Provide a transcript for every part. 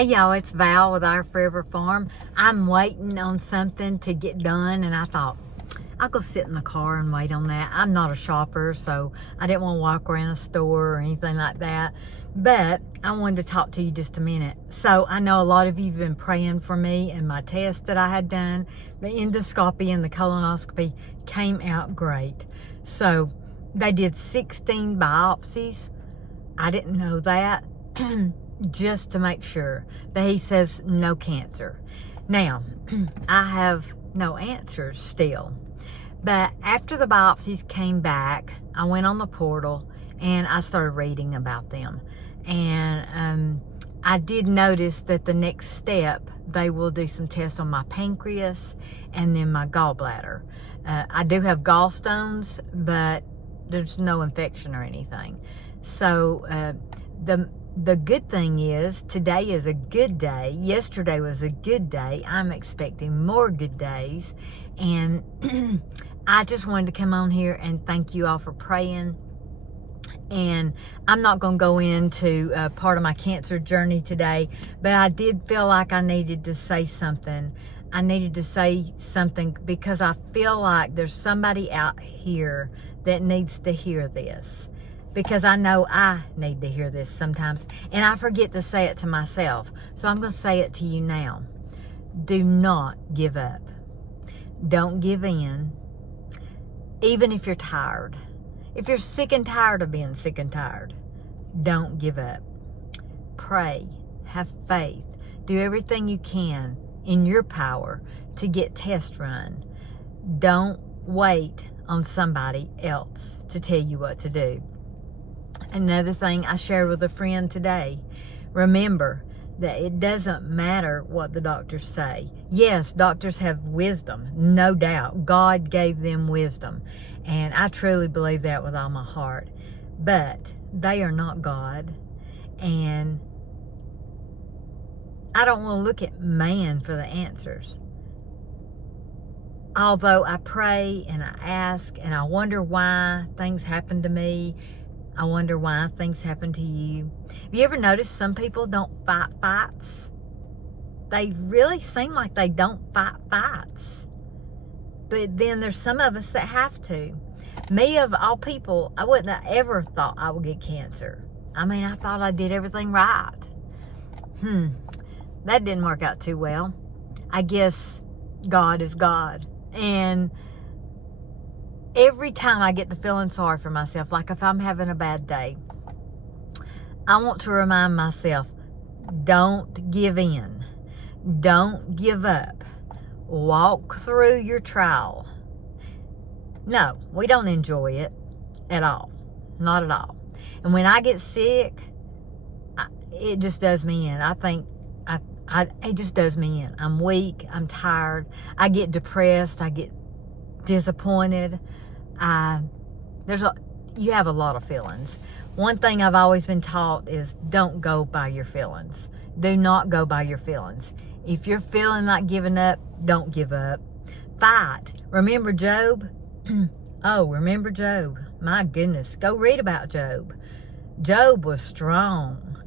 Hey y'all, it's Val with Our Forever Farm. I'm waiting on something to get done, and I thought I'll go sit in the car and wait on that. I'm not a shopper, so I didn't want to walk around a store or anything like that. But I wanted to talk to you just a minute. So I know a lot of you have been praying for me and my test that I had done. The endoscopy and the colonoscopy came out great. So they did 16 biopsies. I didn't know that. Just to make sure. But he says no cancer. Now, I have no answers still. But after the biopsies came back, I went on the portal and I started reading about them. And I did notice that the next step, they will do some tests on my pancreas and then my gallbladder. I do have gallstones, but there's no infection or anything. So the good thing is, today is a good day. Yesterday was a good day. I'm expecting more good days. And I just wanted to come on here and thank you all for praying. And I'm not going to go into part of my cancer journey today, but I did feel like I needed to say something. I needed to say something because I feel like there's somebody out here that needs to hear this. Because I know I need to hear this sometimes. And I forget to say it to myself. So I'm going to say it to you now. Do not give up. Don't give in. Even if you're tired. If you're sick and tired of being sick and tired, don't give up. Pray. Have faith. Do everything you can in your power to get tests run. Don't wait on somebody else to tell you what to do. Another thing I shared with a friend today, remember that it doesn't matter what the doctors say. Yes, doctors have wisdom, no doubt. God gave them wisdom, and I truly believe that with all my heart. But they are not God, and I don't want to look at man for the answers. Although I pray and I ask and I wonder why things happen to me, I wonder why things happen to you. Have you ever noticed some people don't fight fights? They really seem like they don't fight fights. But then there's some of us that have to. Me, of all people, I wouldn't have ever thought I would get cancer. I mean, I thought I did everything right. That didn't work out too well. I guess God is God. And every time I get to feeling sorry for myself, like if I'm having a bad day, I want to remind myself, don't give in. Don't give up. Walk through your trial. No, we don't enjoy it at all. Not at all. And when I get sick, it just does me in. I think it just does me in. I'm weak. I'm tired. I get depressed. I get disappointed. You have a lot of feelings. One thing I've always been taught is don't go by your feelings. Do not go by your feelings. If you're feeling like giving up, don't give up. Fight. Remember Job? Oh, remember Job. My goodness. Go read about Job. Job was strong.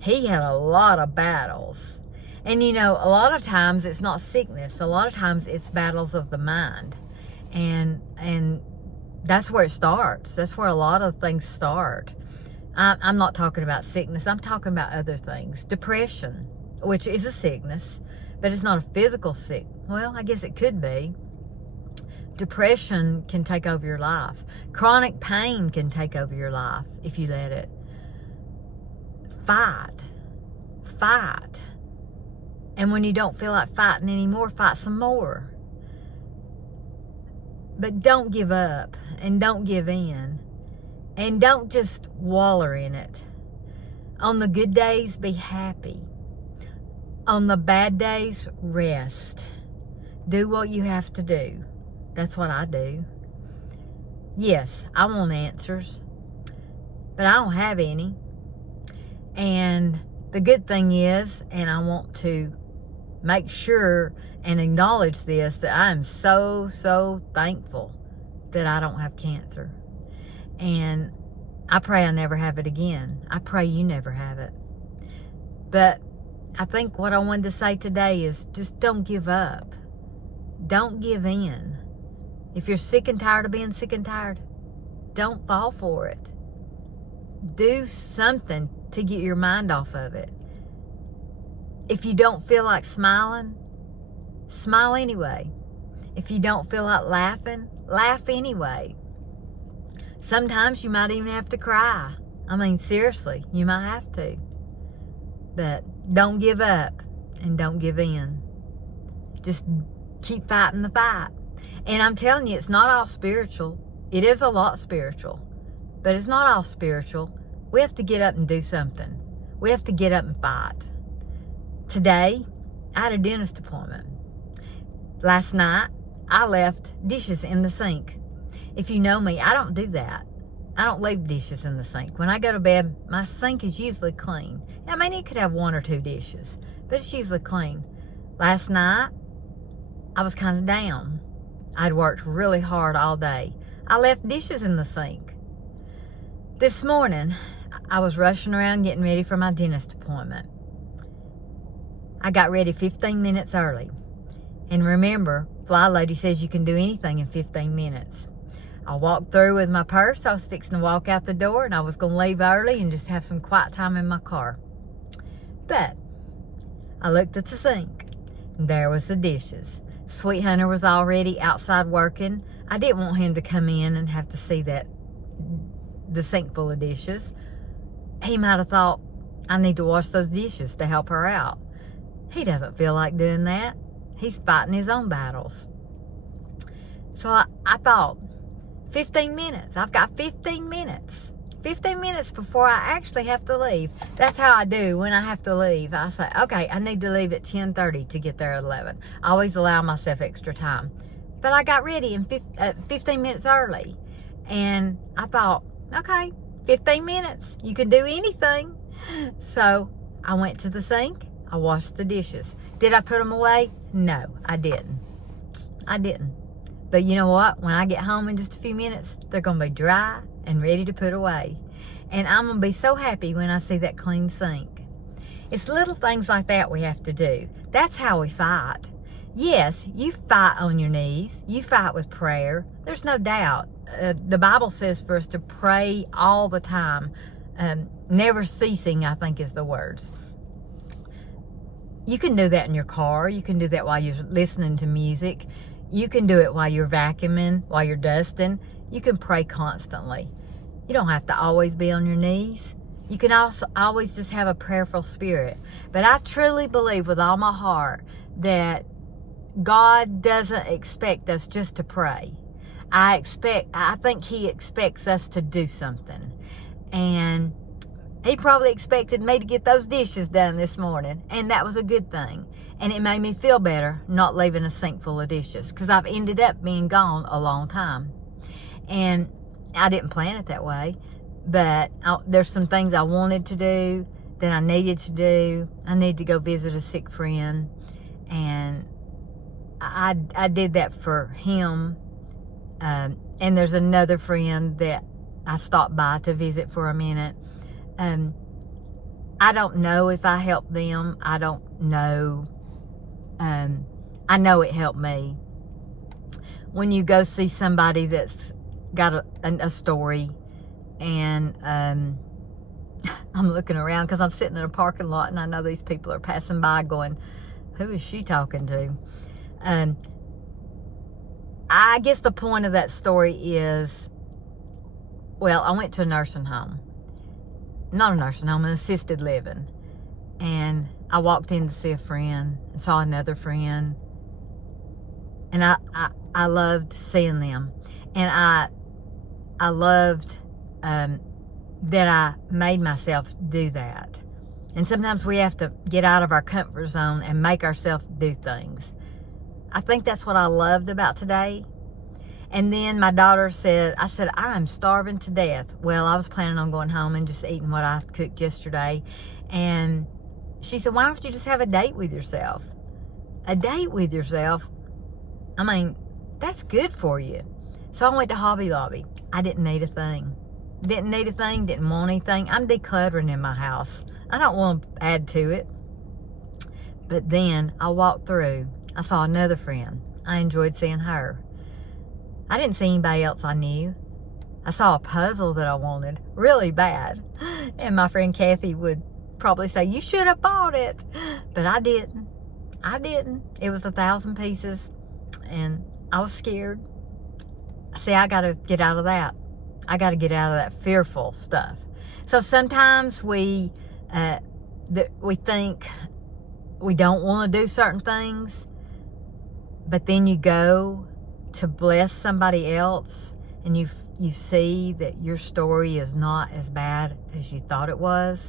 He had a lot of battles. And you know, a lot of times it's not sickness. A lot of times it's battles of the mind. And that's where it starts. That's where a lot of things start. I'm not talking about sickness. I'm talking about other things. Depression, which is a sickness, but it's not a physical sick. Well, I guess it could be. Depression can take over your life. Chronic pain can take over your life if you let it. Fight. Fight. And when you don't feel like fighting anymore, fight some more. But don't give up and don't give in. And don't just waller in it. On the good days, be happy. On the bad days, rest. Do what you have to do. That's what I do. Yes, I want answers, but I don't have any. And the good thing is, and I want to make sure and acknowledge this, that I am so thankful that I don't have cancer. And I pray I never have it again. I pray you never have it. But I think what I wanted to say today is just don't give up. Don't give in. If you're sick and tired of being sick and tired, don't fall for it. Do something to get your mind off of it. If you don't feel like smiling, smile anyway. If you don't feel like laughing, laugh anyway. Sometimes you might even have to cry. I mean, seriously, you might have to. But don't give up and don't give in. Just keep fighting the fight. And I'm telling you, it's not all spiritual. It is a lot spiritual, but it's not all spiritual. We have to get up and do something. We have to get up and fight. Today, I had a dentist appointment. Last night, I left dishes in the sink. If you know me, I don't do that. I don't leave dishes in the sink. When I go to bed, my sink is usually clean. I mean, it could have 1 or 2 dishes, but it's usually clean. Last night, I was kind of down. I'd worked really hard all day. I left dishes in the sink. This morning, I was rushing around getting ready for my dentist appointment. I got ready 15 minutes early. And remember, Fly Lady says you can do anything in 15 minutes. I walked through with my purse. I was fixing to walk out the door, and I was going to leave early and just have some quiet time in my car. But I looked at the sink, and there was the dishes. Sweet Hunter was already outside working. I didn't want him to come in and have to see the sink full of dishes. He might have thought, I need to wash those dishes to help her out. He doesn't feel like doing that. He's fighting his own battles. So I thought, 15 minutes. I've got 15 minutes. 15 minutes before I actually have to leave. That's how I do when I have to leave. I say, okay, I need to leave at 10:30 to get there at 11. I always allow myself extra time. But I got ready in 15 minutes early. And I thought, okay, 15 minutes. You can do anything. So I went to the sink. I washed the dishes. Did I put them away? No, I didn't. I didn't. But you know what? When I get home in just a few minutes, they're going to be dry and ready to put away. And I'm going to be so happy when I see that clean sink. It's little things like that we have to do. That's how we fight. Yes, you fight on your knees. You fight with prayer. There's no doubt. The Bible says for us to pray all the time. Never ceasing, I think is the words. You can do that in your car. You can do that while you're listening to music. You can do it while you're vacuuming, while you're dusting. You can pray constantly. You don't have to always be on your knees. You can also always just have a prayerful spirit. But I truly believe with all my heart that God doesn't expect us just to pray. I think He expects us to do something. And He probably expected me to get those dishes done this morning. And that was a good thing. And it made me feel better not leaving a sink full of dishes, because I've ended up being gone a long time. And I didn't plan it that way, but there's some things I wanted to do that I needed to do. I need to go visit a sick friend, and I did that for him. And there's another friend that I stopped by to visit for a minute. I don't know if I helped them. I don't know. I know it helped me. When you go see somebody that's got a story, and I'm looking around because I'm sitting in a parking lot, and I know these people are passing by going, who is she talking to? I guess the point of that story is, well, I went to a nursing home. Not a nursing home, an assisted living. And I walked in to see a friend and saw another friend. And I loved seeing them. And I loved that I made myself do that. And sometimes we have to get out of our comfort zone and make ourselves do things. I think that's what I loved about today. And then my daughter said, I'm starving to death. Well, I was planning on going home and just eating what I cooked yesterday. And she said, why don't you just have a date with yourself? A date with yourself? I mean, that's good for you. So I went to Hobby Lobby. I didn't need a thing. Didn't need a thing, didn't want anything. I'm decluttering in my house. I don't want to add to it. But then I walked through. I saw another friend. I enjoyed seeing her. I didn't see anybody else I knew. I saw a puzzle that I wanted really bad. And my friend Kathy would probably say, you should have bought it. But I didn't. I didn't. It was 1,000 pieces. And I was scared. See, I got to get out of that. I got to get out of that fearful stuff. So sometimes we think we don't want to do certain things. But then you go to bless somebody else and you see that your story is not as bad as you thought it was.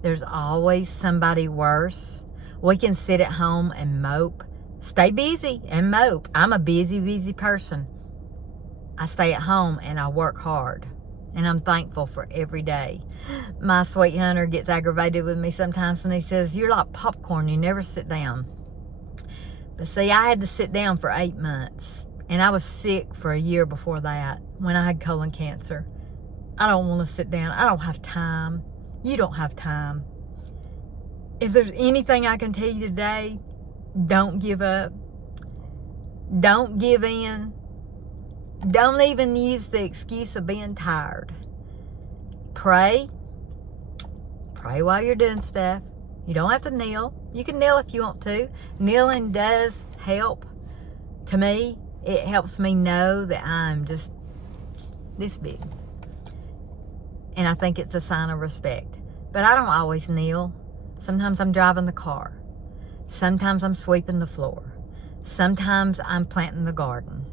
There's always somebody worse. We can sit at home and mope. Stay busy and mope. I'm a busy person. I stay at home and I work hard. And I'm thankful for every day. My sweet hunter gets aggravated with me sometimes and he says, you're like popcorn, you never sit down. But see, I had to sit down for 8 months. And I was sick for a year before that when I had colon cancer. I don't want to sit down. I don't have time. You don't have time. If there's anything I can tell you today, don't give up. Don't give in. Don't even use the excuse of being tired. Pray. Pray while you're doing stuff. You don't have to kneel. You can kneel if you want to. Kneeling does help. To me, it helps me know that I'm just this big. And I think it's a sign of respect. But I don't always kneel. Sometimes I'm driving the car. Sometimes I'm sweeping the floor. Sometimes I'm planting the garden.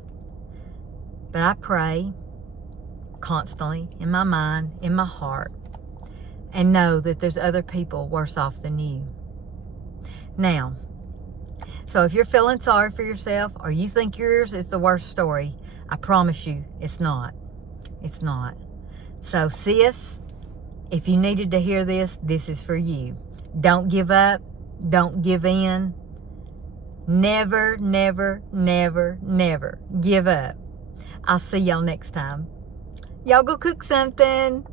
But I pray constantly in my mind, in my heart, and know that there's other people worse off than you. Now, so if you're feeling sorry for yourself or you think yours is the worst story, I promise you it's not. It's not. So sis, if you needed to hear this, this is for you. Don't give up. Don't give in. Never, never, never, never give up. I'll see y'all next time. Y'all go cook something.